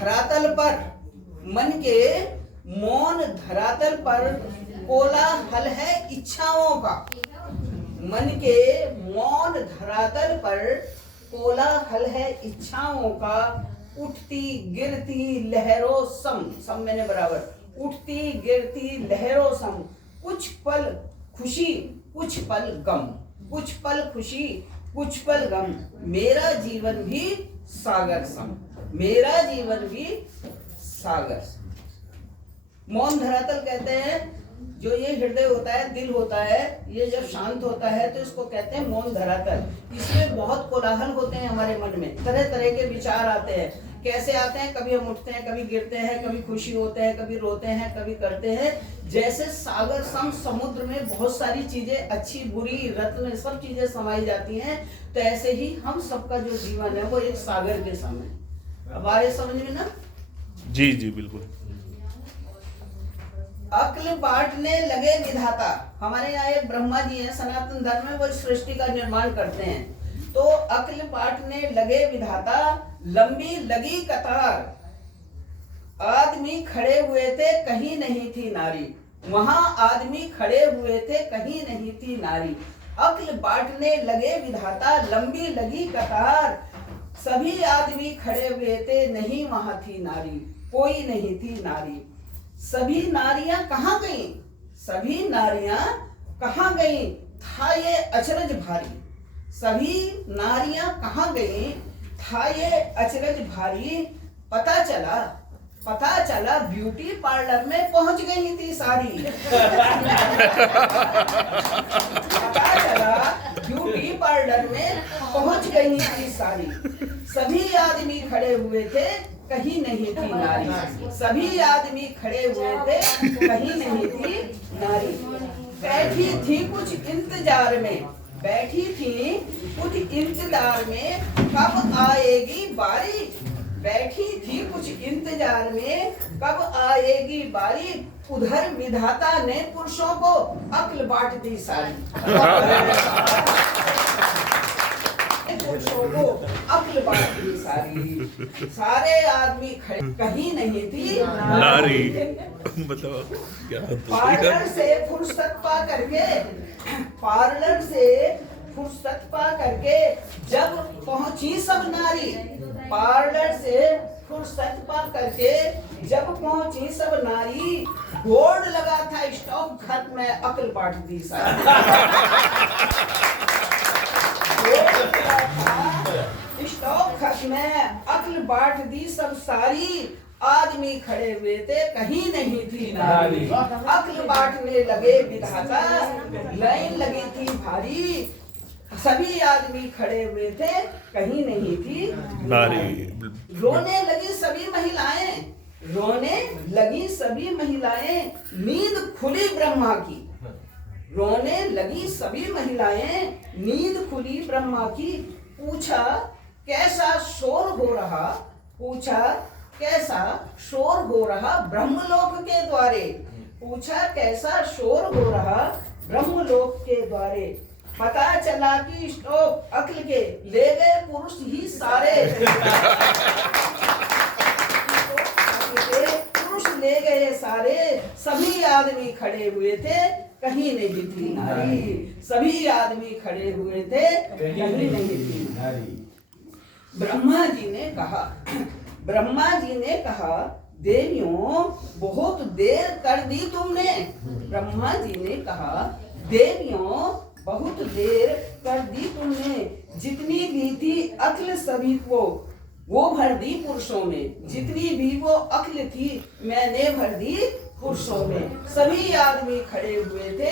धरातल पर, मन के मौन धरातल पर कोलाहल है इच्छाओं का। मन के मौन धरातल पर कोलाहल है इच्छाओं का। उठती गिरती लहरों सम, सम मैंने बराबर, उठती गिरती लहरों सम। कुछ पल खुशी कुछ पल गम, कुछ पल खुशी कुछ पल गम। मेरा जीवन भी सागर सम, मेरा जीवन भी सागर सम। मौन धरातल कहते हैं जो ये हृदय होता है, दिल होता है, ये जब शांत होता है तो इसको कहते हैं मौन धरातल। इसमें बहुत कोलाहल होते हैं हमारे मन में, तरह तरह के विचार आते हैं। कैसे आते हैं? कभी हम उठते हैं, कभी गिरते हैं, कभी खुशी होते हैं, कभी रोते हैं, कभी करते हैं। जैसे सागर सम समुद्र में बहुत सारी चीजें, अच्छी बुरी रत्न सब चीजें समाई जाती हैं, तो ऐसे ही हम सबका जो जीवन है वो एक सागर के सम है। अब आ रहे समझ में ना? जी जी बिल्कुल। अक्ल बांटने लगे विधाता। हमारे यहाँ एक ब्रह्मा जी हैं, सनातन धर्म में वो सृष्टि का निर्माण करते हैं। तो अक्ल बांटने लगे विधाता, लंबी लगी कतार। आदमी खड़े हुए थे कहीं नहीं थी नारी, वहां आदमी खड़े हुए थे कहीं नहीं थी नारी। अक्ल बांटने लगे विधाता, लंबी लगी कतार। सभी आदमी खड़े हुए थे, नहीं वहां थी नारी, कोई नहीं थी नारी। सभी नारियां कहाँ गईं? सभी नारियां कहाँ गईं? था ये अचरज भारी। सभी नारियां कहाँ गईं? था ये अचरज भारी। पता चला ब्यूटी पार्लर में पहुंच गई थी सारी। पता चला ब्यूटी पार्लर में पहुंच गई थी सारी। सभी आदमी खड़े हुए थे, कहीं नहीं थी नारी। सभी आदमी खड़े हुए थे, कहीं नहीं थी नारी। बैठी थी कुछ इंतजार में, बैठी थी कुछ इंतजार में, कब आएगी बारी। बैठी थी कुछ इंतजार में, कब आएगी बारी। उधर विधाता ने पुरुषों को अक्ल बांट दी सारी। पुरुषों को अक्ल बांट दी सारी। सारे आदमी खड़े, कहीं नहीं थी नारी। बताओ क्या? पार्लर से फुर्सत पा करके, पार्लर से फुर्सत पा करके जब पहुंची सब नारी। पार्लर से फुर्सत पा करके जब पहुंची सब नारी। बोर्ड लगा था स्टॉक खत्म में, अक्ल बांट दी सारी। स्टॉक खत्म में, अक्ल बांट दी सब सारी। आदमी खड़े हुए थे, कहीं नहीं थी नारी। अक्ल बांटने लगे विधाता, लाइन लगी थी भारी। सभी आदमी खड़े हुए थे, कहीं नहीं थी नारी। रोने लगी सभी महिलाएं, रोने लगी सभी महिलाएं। नींद खुली ब्रह्मा की, रोने लगी सभी महिलाएं। नींद खुली ब्रह्मा की। पूछा कैसा शोर हो रहा, पूछा कैसा शोर हो रहा ब्रह्मलोक के द्वारे। पूछा कैसा शोर हो रहा ब्रह्मलोक के द्वारे। पता चला कि स्टॉक अक्ल के ले गए पुरुष ही सारे। पुरुष ले गए सारे। सभी आदमी खड़े हुए थे, कहीं नहीं थी नारी। सभी आदमी खड़े हुए थे, कहीं नहीं थी नारी। ब्रह्मा जी ने कहा, ब्रह्मा जी ने कहा, देवियों बहुत देर कर दी तुमने। ब्रह्मा जी ने कहा, देवियों बहुत देर कर दी तुमने। जितनी भी थी अक्ल सभी को वो भर दी पुरुषों में। जितनी भी वो अक्ल थी मैंने भर दी पुरुषों में। सभी आदमी खड़े हुए थे,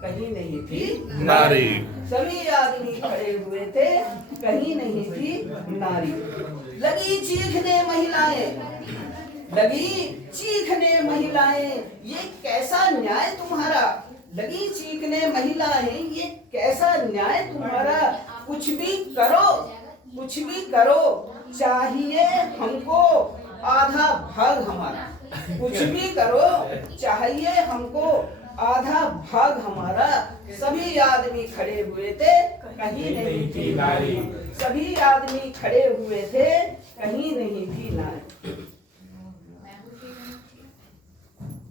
कहीं नहीं थी नारी। सभी आदमी खड़े हुए थे, कहीं नहीं थी नारी। लगी चीखने महिलाएं, लगी चीखने महिलाएं, ये कैसा न्याय तुम्हारा। लगी चीखने महिलाएं, ये कैसा न्याय तुम्हारा। कुछ भी करो, कुछ भी करो, चाहिए हमको आधा भाग हमारा। कुछ भी करो, चाहिए हमको आधा भाग हमारा। सभी आदमी खड़े हुए थे, कहीं नहीं थी नारी। सभी आदमी खड़े हुए थे, कहीं नहीं थी नारी।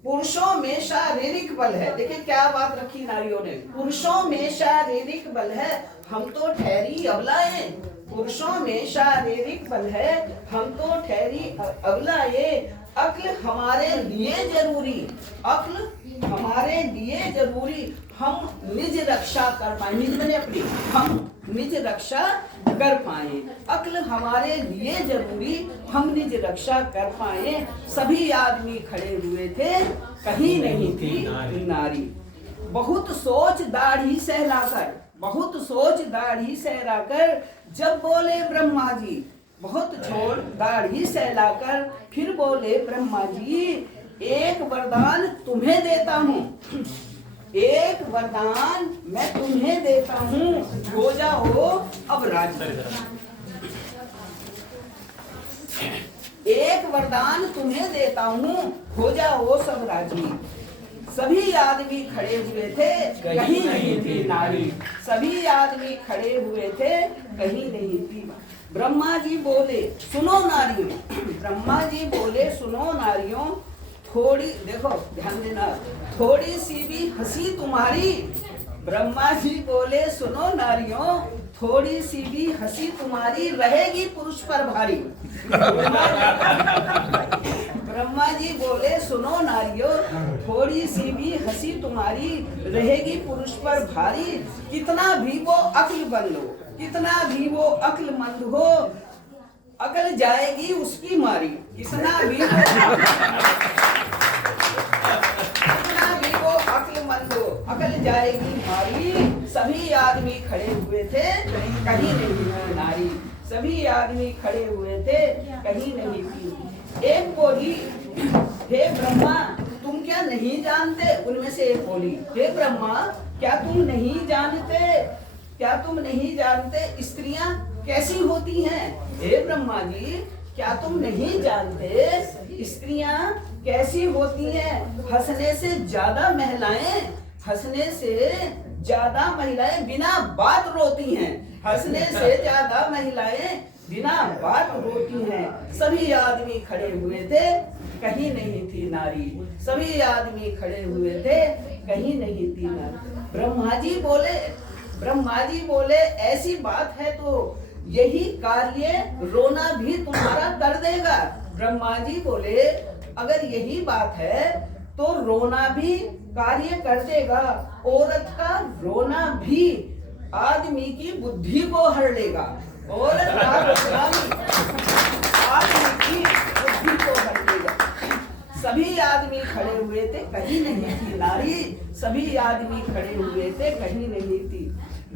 पुरुषों में शारीरिक बल है। देखिए क्या बात रखी नारियों ने, पुरुषों में शारीरिक बल है, हम तो ठहरी अबलाएं। पुरुषों में शारीरिक बल है, हम तो ठहरी अबलाएं। अक्ल हमारे लिए जरूरी, अक्ल हमारे लिए जरूरी, हम निज रक्षा कर पाए। निज मैंने अपनी, हम निज रक्षा कर पाए। अक्ल हमारे लिए जरूरी, हम निज रक्षा कर पाए। सभी आदमी खड़े हुए थे, कहीं नहीं थी नारी। बहुत सोच दाढ़ी सहलाकर, बहुत सोच दाढ़ी सहलाकर, जब बोले ब्रह्मा जी, बहुत छोड़ दाढ़ी सहलाकर फिर बोले ब्रह्मा जी, एक वरदान तुम्हें देता हूँ, एक वरदान मैं तुम्हें देता हूँ, हो जाओ अब राजी। एक वरदान तुम्हें देता हूँ, हो जाओ सब राजी। सभी आदमी खड़े हुए थे, कहीं नहीं थी नारी। सभी आदमी खड़े हुए थे, कहीं नहीं थी। ब्रह्मा जी बोले सुनो नारियों, ब्रह्मा जी बोले सुनो नारियों, थोड़ी देखो ध्यान देना, थोड़ी सी भी हंसी तुम्हारी। ब्रह्मा जी बोले सुनो नारियों, थोड़ी सी भी हंसी तुम्हारी रहेगी पुरुष पर भारी। ब्रह्मा जी बोले सुनो नारियों, थोड़ी सी भी हंसी तुम्हारी रहेगी पुरुष पर भारी। कितना भी वो अक्लमंद हो, कितना भी वो अक्लमंद हो, अकल जाएगी उसकी मारी। कितना भी वो अक्लमंद हो, अकल जाएगी मारी। सभी आदमी खड़े हुए थे, कहीं नहीं थी नारी। सभी आदमी खड़े हुए थे, कहीं नहीं थी। एक बोली हे ब्रह्मा तुम क्या नहीं जानते? उनमें से एक बोली हे ब्रह्मा क्या तुम नहीं जानते, क्या तुम नहीं जानते स्त्रियां कैसी होती हैं? हे ब्रह्मा जी क्या तुम नहीं जानते स्त्रियां कैसी होती हैं? हंसने से ज्यादा महिलाएं, हंसने से ज्यादा महिलाएं बिना बात रोती हैं। हंसने से ज्यादा महिलाएं बिना बात रोती हैं। सभी आदमी खड़े हुए थे, कहीं नहीं थी नारी। सभी आदमी खड़े हुए थे, कहीं नहीं थी नारी। ब्रह्मा जी बोले ऐसी बात है तो यही कार्य रोना भी तुम्हारा कर देगा। ब्रह्मा जी बोले अगर यही बात है तो रोना भी कार्य कर देगा। औरत का रोना भी आदमी की बुद्धि को हर लेगा। औरत का रोना भी आदमी की बुद्धि को हर लेगा। सभी आदमी खड़े हुए थे, कहीं नहीं थी नारी। सभी आदमी खड़े हुए थे, कहीं नहीं थी।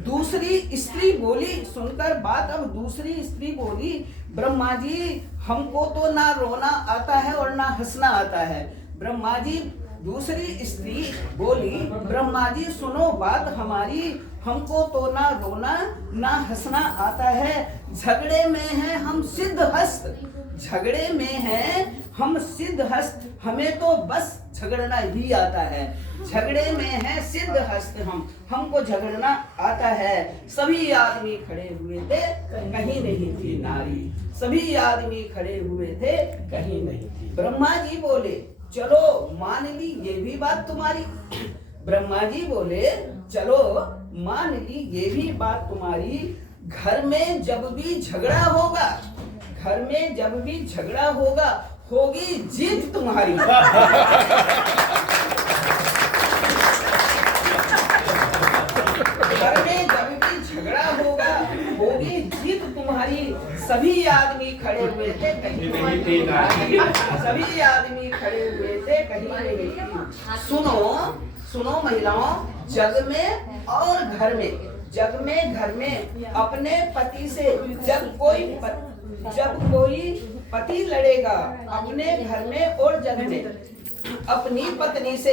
दूसरी स्त्री बोली, सुनकर बात अब दूसरी स्त्री बोली ब्रह्मा जी हमको तो ना रोना आता है और ना हंसना आता है। ब्रह्मा जी दूसरी स्त्री बोली ब्रह्मा जी सुनो बात हमारी, हमको तो ना रोना ना हंसना आता है। झगड़े में है हम सिद्ध हस्त, झगड़े में है हम सिद्ध हस्त, हमें तो बस झगड़ना ही आता है। झगड़े में है सिद्ध हस्त हमको झगड़ना आता है। सभी आदमी खड़े हुए थे, कहीं नहीं थी नारी। सभी आदमी खड़े हुए थे, कहीं नहीं थी। ब्रह्मा जी बोले चलो मान ली ये भी बात तुम्हारी। ब्रह्मा जी बोले चलो मान ली ये भी बात तुम्हारी। घर में जब भी झगड़ा होगा, घर में जब भी झगड़ा होगा होगी जीत तुम्हारी। घर में जब भी झगड़ा होगा होगी जीत तुम्हारी। सभी आदमी खड़े हुए थे, कहीं नहीं थी। सभी आदमी खड़े हुए थे, कहीं नहीं थी। सुनो सुनो महिलाओं, जग में और घर में, जग में घर में अपने पति से जब कोई पति लड़ेगा अपने घर में और जग में अपनी पत्नी से,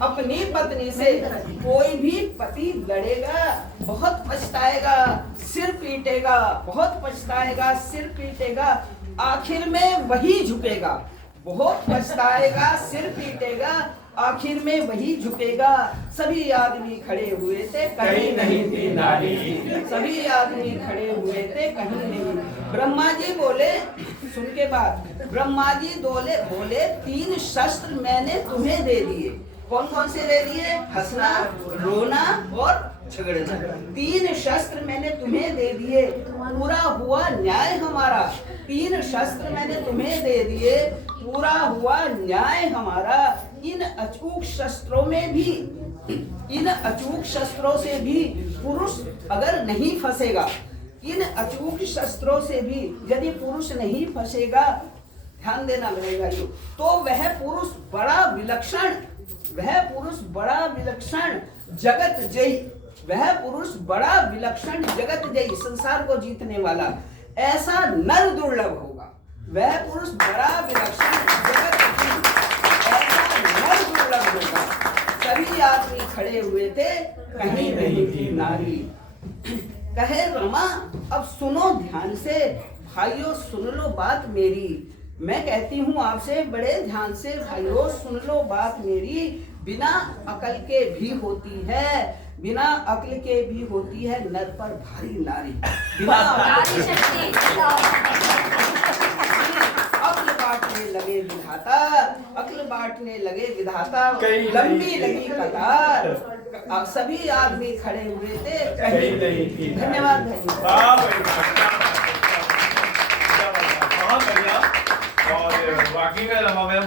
अपनी पत्नी से कोई भी पति लड़ेगा बहुत पछताएगा, सिर पीटेगा, बहुत पछताएगा, सिर पीटेगा, आखिर में वही झुकेगा। बहुत पछताएगा, सिर पीटेगा, आखिर में वही झुकेगा। सभी आदमी खड़े हुए थे, कहीं नहीं थी नारी। सभी आदमी खड़े हुए थे, कहीं नहीं। ब्रह्मा जी बोले सुन के बाद ब्रह्मा जी बोले 3 शस्त्र मैंने तुम्हें दे दिए। कौन कौन से दे दिए? हंसना, रोना और झगड़ना। 3 शस्त्र मैंने तुम्हें दे दिए, पूरा हुआ न्याय हमारा। 3 शस्त्र मैंने तुम्हें दे दिए, पूरा हुआ न्याय हमारा। इन अचूक शस्त्रों में भी, इन अचूक शस्त्रों से भी पुरुष अगर नहीं फंसेगा, इन अचूक शस्त्रों से भी यदि पुरुष नहीं फंसेगा, ध्यान देना मेरे भाइयों, तो वह पुरुष बड़ा विलक्षण, वह पुरुष बड़ा विलक्षण जगत जयी, वह पुरुष बड़ा विलक्षण जगत जयी, संसार को जीतने वाला ऐसा नर दुर्लभ होगा। वह पुरुष बड़ा विलक्षण जगत जयी, ऐसा नर दुर्लभ होगा। सभी आदमी खड़े हुए थे, कहीं नहीं थी नारी। कहे रमा अब सुनो ध्यान से, भाइयों सुन लो बात मेरी। मैं कहती हूँ आपसे बड़े ध्यान से, भाइयों सुन लो बात मेरी। बिना अकल के भी होती है, बिना अकल के भी होती है नर पर भारी नारी। बिना अक्ल बांटने लगे विधाता, अक्ल बांटने लगे विधाता, लंबी लगी कतार, सभी आदमी खड़े हुए थे, कहीं नहीं थी। धन्यवाद बहुत बढ़िया। और बाकी का